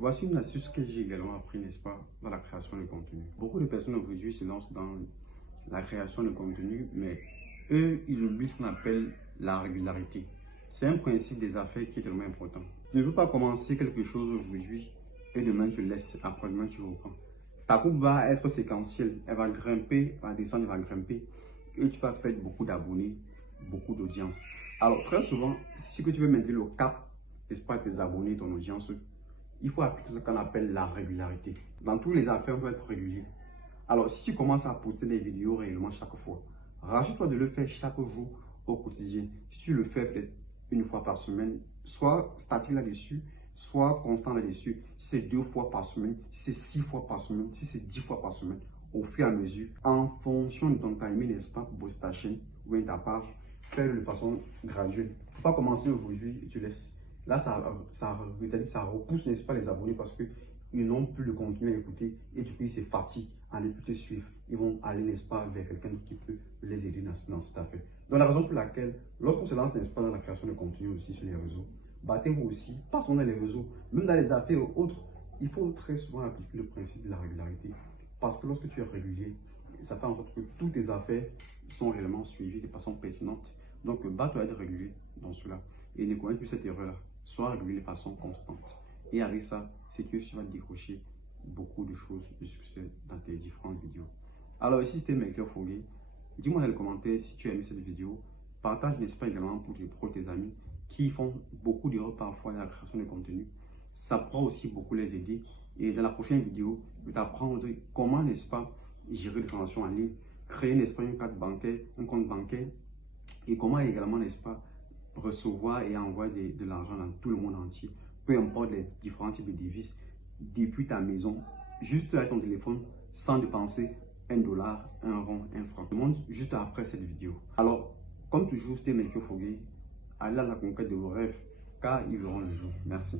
Voici une astuce que j'ai également appris, n'est-ce pas, dans la création de contenu. Beaucoup de personnes aujourd'hui se lancent dans la création de contenu, mais eux, ils oublient ce qu'on appelle la régularité. C'est un principe des affaires qui est tellement important. Tu ne veux pas commencer quelque chose aujourd'hui et demain tu laisses, après-demain tu reprends. Ta courbe va être séquentielle, elle va grimper, elle va descendre, elle va grimper et tu vas faire beaucoup d'abonnés, beaucoup d'audience. Alors très souvent, si tu veux maintenir le cap, n'est-ce pas, tes abonnés, ton audience, il faut appliquer ce qu'on appelle la régularité. Dans toutes les affaires, on doit être régulier. Alors, si tu commences à poster des vidéos régulièrement chaque fois, rassure-toi de le faire chaque jour au quotidien. Si tu le fais peut-être une fois par semaine, soit statique là-dessus, soit constant là-dessus. Si c'est 2 fois par semaine, si c'est 6 fois par semaine, si c'est 10 fois par semaine, au fur et à mesure, en fonction de ton timing, n'est-ce pas, pour bosser ta chaîne ou ta page, fais-le de façon graduelle. Il ne faut pas commencer aujourd'hui et tu laisses. Là, ça repousse, n'est-ce pas, les abonnés parce qu'ils n'ont plus le contenu à écouter et du coup, ils se fatiguent à ne plus te suivre. Ils vont aller, n'est-ce pas, vers quelqu'un qui peut les aider dans cette affaire. Donc, la raison pour laquelle, lorsqu'on se lance, n'est-ce pas, dans la création de contenu aussi sur les réseaux, battez-vous aussi, passons dans les réseaux, même dans les affaires autres, il faut très souvent appliquer le principe de la régularité. Parce que lorsque tu es régulier, ça fait en sorte que toutes tes affaires sont réellement suivies de façon pertinente. Donc, bats-toi à être régulier dans cela et ne commets plus cette erreur-là. Sois régulier de façon constante. Et avec ça, c'est que tu vas décrocher beaucoup de choses de succès dans tes différentes vidéos. Alors ici c'était Maker Fogué. Dis-moi dans les commentaires si tu as aimé cette vidéo. Partage, n'est-ce pas, également pour tes amis qui font beaucoup d'erreurs parfois dans la création de contenu. Ça pourra aussi beaucoup les aider. Et dans la prochaine vidéo, je vais t'apprendre comment, n'est-ce pas, gérer les transactions en ligne, créer, n'est-ce pas, une carte bancaire, un compte bancaire et comment également, n'est-ce pas, recevoir et envoyer de l'argent dans tout le monde entier, peu importe les différents types de devises, depuis ta maison, juste avec ton téléphone, sans dépenser $1, un rond, un franc. Je te montre juste après cette vidéo. Alors, comme toujours, c'était Maker Fogué. Allez à la conquête de vos rêves, car ils verront le jour. Merci.